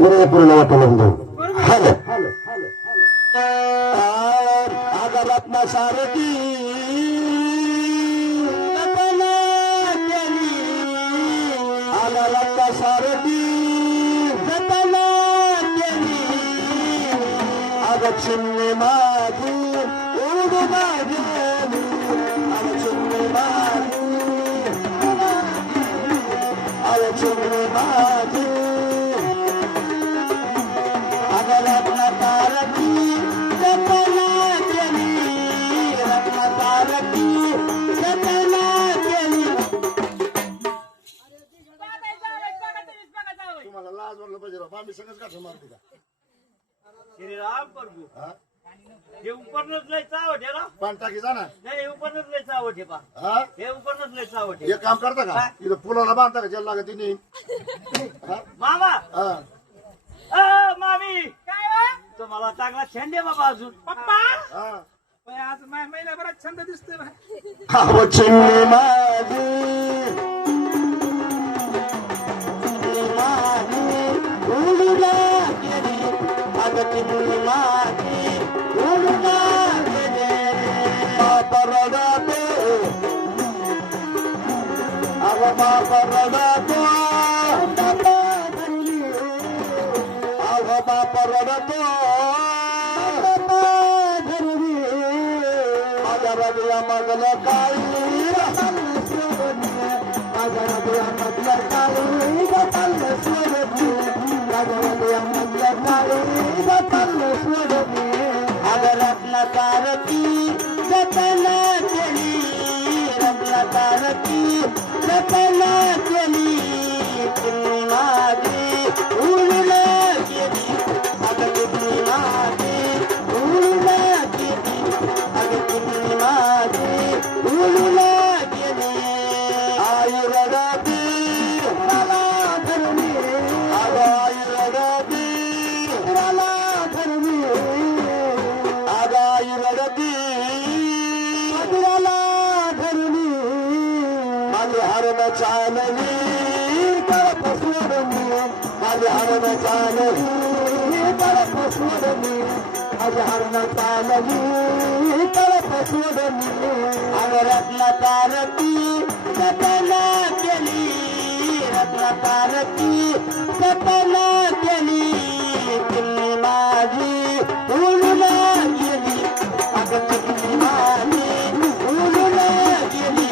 गुरु पूर्ण वाटलं हॅलो आगा रत्ना सारथी आगा रत्ना सारथी जतना केली आग चिन्ने माझी उड माझी आग चिन्ने माझी आग चिन्ने माझी आग रत्ना सारथी जतना केली रत्ना सारथी जतना केली तुम्हाला लाज वाटलं पाहिजे राव आम्ही सगळंच का मारते का श्रीराम प्रभू हे उपरनच लय चावट आहे ना पान टाकी जा ना नाही हे उपरनच लय चावट आहे पा हा हे उपरनच लय चावट आहे एक काम करता का इथं पुलाला बांधता का ज्याला लागत तिने मामा हा मामी काय तुम्हाला चांगला छंद आहे बाबा अजून पप्पा हा आज महिन्याभरात छंद दिसतोय ना आव चिन्ने माझी उडूला गेली आग चिन्ने माझी उडूला गेली बाप रडतो आग बाप रडतो बापा धरली आग बाप रडतो बापा धरली माझ्या रडल्या मगल काळी माझ्या रडल्या मगल काळी बदल सोडली माझ्या रडल्या मगल काळी बदल सोडली आग रत्न सारथी जतना केली रत्न सारथी जतना केली चिन्नी माझी उडला गेली आग चिन्नी माझी उडला गेली आग चिन्नी माझी उडला गेली आई रडती मला धरली आग आई रडती मला धरली आग आई रडती मला धरली माझी हरण चालली तळप सोडली माझी हरण चालली तळप सोडली माझी हरण चालली तळप सोडली आग रत्न सारथी जतना केली रत्न सारथी जतना केली चिन्नी माझी उडूला गेली आग चिन्नी माझी उडूला गेली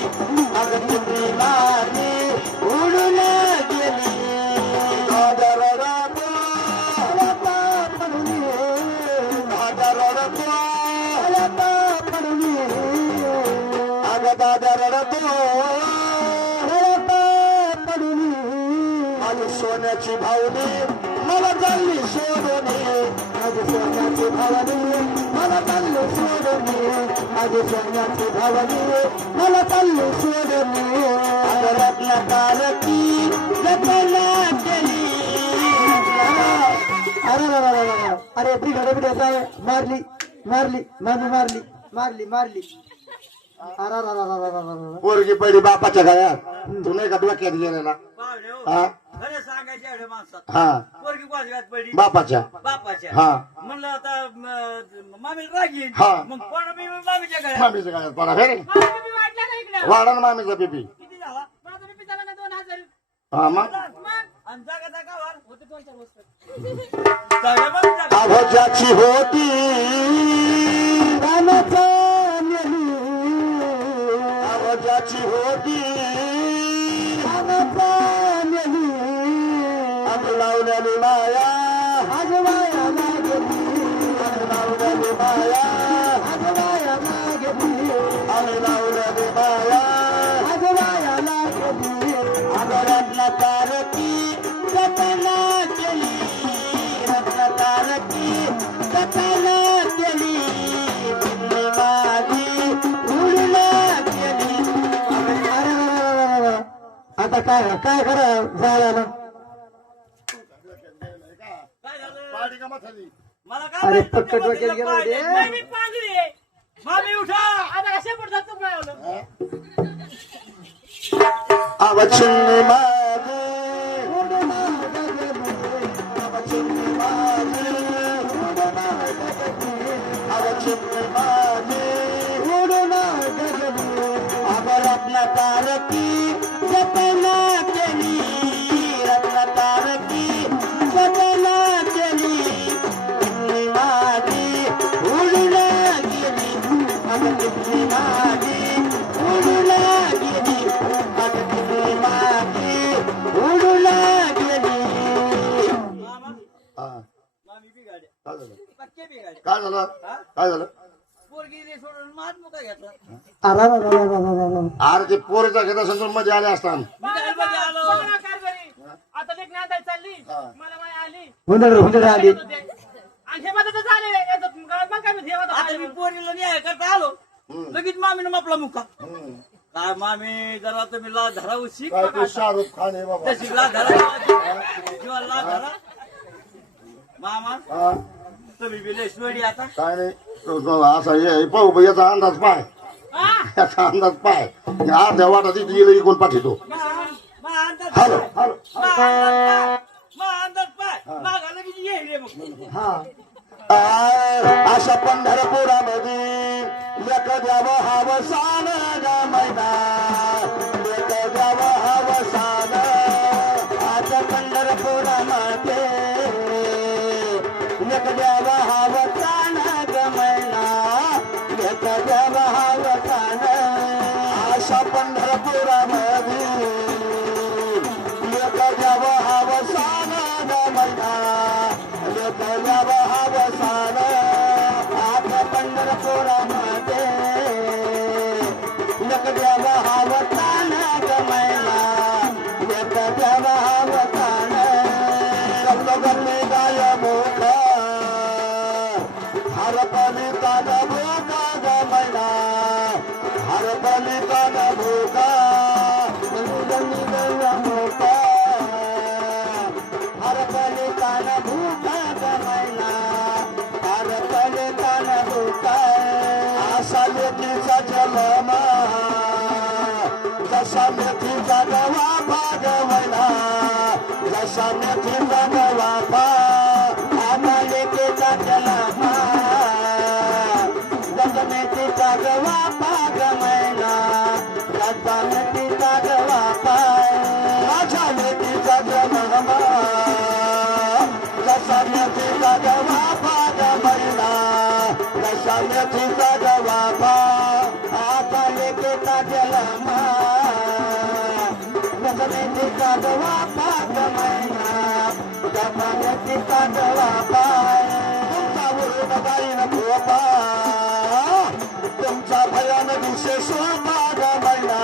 आग चिन्नी माझी उडूला गेली माझा रडतो लता पडली माझा रडतो लता पडली आग दादा रडतो लता पडली माझी सोन्याची भावनी मला चालली सोडून माझी सोन्याची भावनी मला चालली सोडून माझी सोन्याची भावनी मला चालली सोडून आग रत्न सारथी जतना केली अरे ती घडबिड्याचा मारली मारली मामी मारली मारली मारली पोरगी पहिली बापाच्या गळ्यात तू नाही का डोक्यात गेलेला हा खरं सांगायचे एवढ्या माणसात हा पोरगी कोणाच्या पडली बापाच्या बापाच्या हा म्हणलं आता मामीला रागीन हा. मग कोण मी मामीच्या गळ्यात मामीच्या गळ्यात पडा हे रे मी वाटला नाही इकडे वाढा ना मामीचा बीपी किती झाला माझा बीपी झाला ना 2000 हा मग आणि जागा जागावर होते 2-4 वाजता जागा मग जागा आवाजाची होती रानाचा नेली आवाजाची होती रानाचा नेली आग लावल्याने माया आग माया लागली आग लावल्याने माया आग माया लागली आग लावल्याने माया आग माया लागली आग रत्न सारथी जतना केली रत्न सारथी जतना केली चिन्नी माझी उडला गेली आता काय काय करा झालं काय झालं पार्टी का मथाली मला काय अरे माहिती पक्कड तुमच्या डोक्यात गेलं पाहिजे. होते. नाही, मी पांगरी आहे. मामी उठा आता कशा पडतात तुम्हाला आवाज चिन्नी माझी चिमणी माझी उडून गगनी अगं चिमणी माझी उडून गगनी अगं रत्नकार की जपना केली रत्नकार की जपना केली चिमणी माझी उडून गेली अगं चिमणी माझी उडून गेली अगं चिमणी माझी उडून गेली मामा हा, मामी बिघाडे काय झालं पक्के बिघाडे काय झालं काय झालं पोरगी सोडून मात मुका घेतला अरे अरे ते पोरीचा घेता संदर्भ मध्ये आले असताना मी काय बघे आलो आता लेक नांदायला चालली हा. मला माय आली हुंदड आली आणि हे माझं तर झाले याचं मला काय माहिती, हे माझं आता मी झालं. पोरीला न्याय करता आलो लगेच मामीनं मापला मुका हम्म. काय मामी जरा तुम्ही ला धरावं शिक काय ते शाहरुख खान आहे बाबा तशी ला धरा जीवा ला धरा मामा हा, तुम्ही बिले सोडी आता काय नाही असा हे पाहू बा, याचा अंदाज पाय हा? याचा अंदाज पाय अर्ध्या वाटात इथे गेलं इकडून पाठवतो मा अंदाज हॅलो हॅलो मागाला लगेच ये मग हा अशा पंढरपुरामध्ये लेक द्यावं हवसान ग मैना लेक द्यावं हवसान अशा पंढरपुरामध्ये लेक द्यावं हवसान ग मैना लेक द्यावं हवसान अशा पंढरपुरामध्ये लेक द्यावं हवसान ग मैना लेक द्यावं हवसान आता पंढरपुरामध्ये लेक द्यावं हवसान ग मैना लेक द्यावं हवसान गल्ली गाय मोख हरपली कान भोग ग मैना हरपली कान भोग गल्ली गाय मोख हरपली कान भूक ग मैना हरपली कान भूक असा लेकीचा जन्म जसा मेथीचा गवा भाग मैना जसा मेथीचा गवा आता लेकीचा जन्म जसा मेथीचा गवा भाग मैना जसा मेथीचा गवा माझ्या लेकीचा जन्म जसा मेथीचा गवा भाग मैना जसा मेथीचा गवा आता लेकीचा जन्म जसा मेथीचा गवा भाग मैना जसा मेथीचा गवा तुमचा वरून गाईन भोपा तुमचा भयान विशेष भाग मैना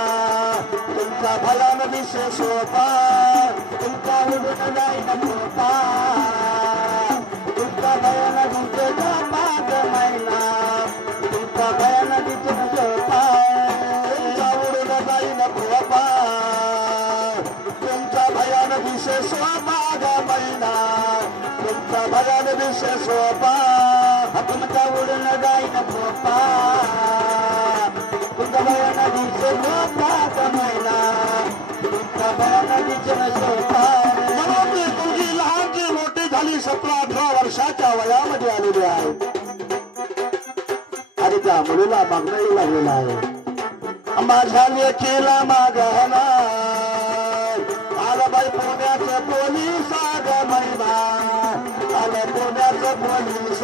तुमचा भयान विशेष तुमचा वरून गाईन भोपा तुमचा भयान विशेष भाग मैना तुमचा भयान विशेष तुमचा वरून गाईन भोपा तुमचा भयान विशेष भाग मैना तुमचा भयान विशेष तुमचा उडून जाईन भोपा तुमचा भयान विशेष भाग मैना तुमचा भयान विशेष तुमची लहानची मोठी झाली 17-18 वर्षाच्या वयामध्ये आलेली आहे आणि त्या मुलीला मागणंही लागलेला आहे माझ्या लेखीला मागणं आलं बाई पुण्याचं पोलीस ग मैना आलं पुण्याचं पोलीस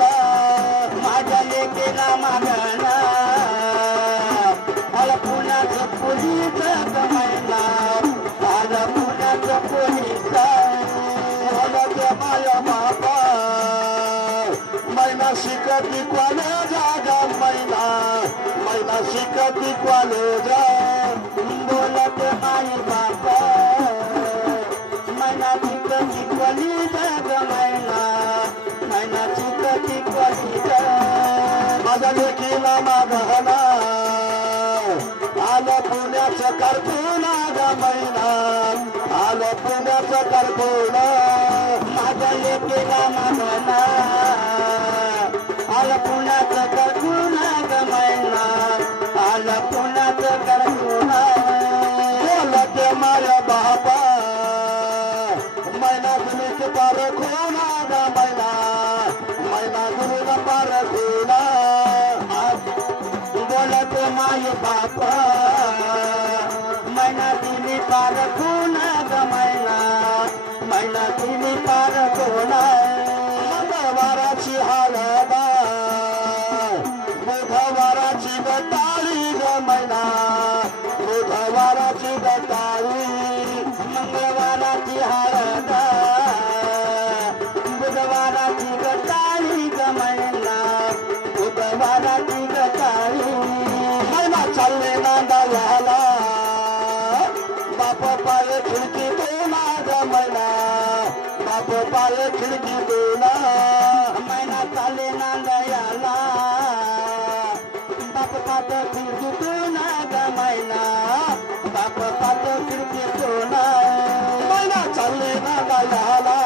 माझ्या लेकीला मागणं आलं पुण्याचं पोलीस ग मैना आलं पुण्याचं पोलीस आलं ते माया बापा मैना शिकती कॉलेज ग मैना मैना शिकती कॉलेज बोलत माई बापा मैना शिकती कॉलेज ग मैना मैना शिकती कॉलेज माझ्या लेकीला मागणं आलं पुण्याचं कारकून ग मैना आलं पुण्याचं कारकून माझ्या लेकीला मागणं आलं पुण्याचं कारकून ग मैना आलं पुण्याचं कारकून बोलत माया बापा मैना तुम्हीच पार खून ग बाप मैना दिली पार कोण ग मैना दिली पार कोण मंगळवाराची हळदा बुधवाराची गटाळी ग मैना बुधवाराची गटाळी मंगळवाराची हळदा बुधवाराची गटाळी ग मैना बुधवाराची गटाळी मैना चालले नांदायला बाप पाय खिडकी दोना ग मैना बाप पाय खिडकी दोना मैना चालले नांदायला बाप पात खिडकी दोना ग मैना बाप पात खिडकी दोना मैना चालले नांदायला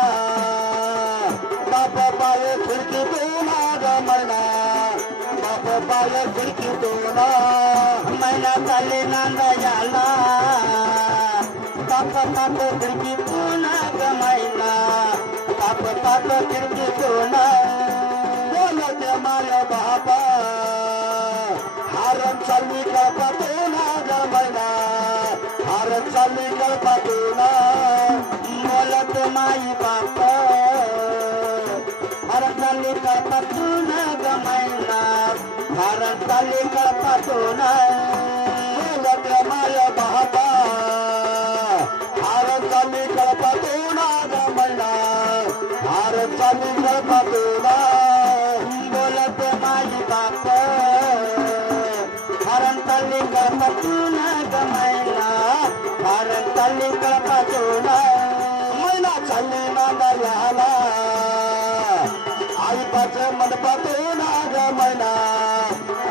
बाप पाय खिडकी दोना ग मैना बाप पाय खिडकी दोना मैना चालले नांदायला बाप पात खिडकी दोना ग मैना बाप पात खिडकी दोना बोलते मारे बाबा हारम चालली का दोना ग मैना हारम चालली का दोना बोलत माई बाप हारम चालली का दोना ग मैना हारम चालली का दोना बोलत माय बाबा हारम चालली का दोना ग मैना हारम चालली का दोना बोलत माई बाप हारम चालली का दोना ग मैना हारम चालली का दोना मैना चालली नांदायला आई पाचे मंडपा दोना ग मैना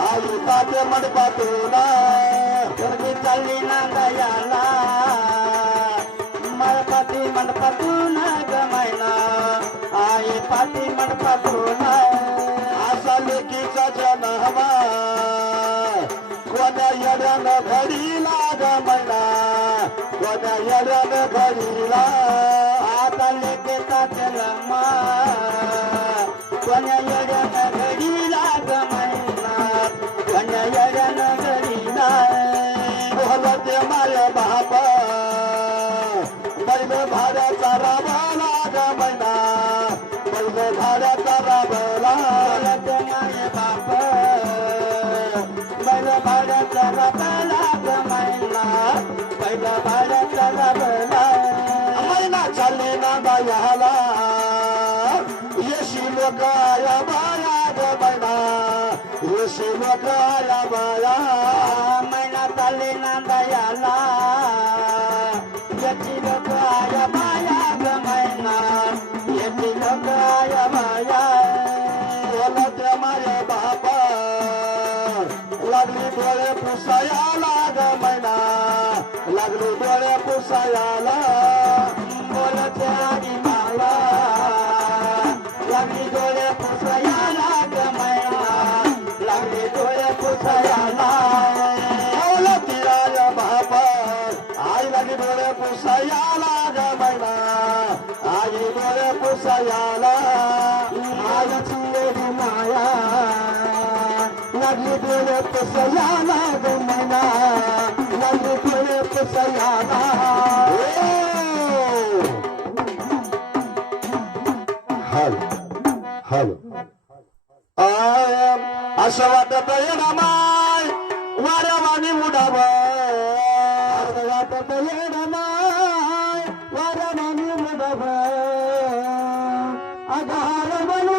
आई पाचे मंडपा दोना खिडकी चालली नांदायला मळपाती मंडपा दोना ग मैना आई पाती मंडपा दोना असा लेकीचा जन्मा कोण्या येड्यानं घडीला ग मैना कोण्या येड्यानं घडीला आता लेकीचा जन्म कोण्या येड्यानं घडीला ग मैना कोण्या येड्यानं घडीला बोलते मारे बाप बैल भाड्याचा राबाला ग मैना बैल भाड्याचा राबाला बोलते मारे बाप बैल भाड्याचा राबाला ग मैना बैल भाड्याचा राबाला मैना चालली नांदायला येशी लोक आया बाया ग मैना येशी लोक आया बाया मैना चालली नांदायला येची लोक आया बाया ग मैना येची लोक आया बाया बोलत मारे बाबा लागली डोळे पुसायाला ग मैना लागली डोळे पुसायाला बोलत आली माया लागली डोळे पुसायाला ग मैना लागली डोळे पुसायाला बोलती राय बाबा आई लागली डोळे पुसायाला ग मैना आई डोळे पुसायाला आईची एवढी माया लागली डोळे पुसायाला ग मैना लागली डोळे पुसायाला हॅलो असं वाटत येणा माय वाऱ्यावानी उडाव असं वाटत येणा माय वाऱ्यावानी उडाव आधार बनू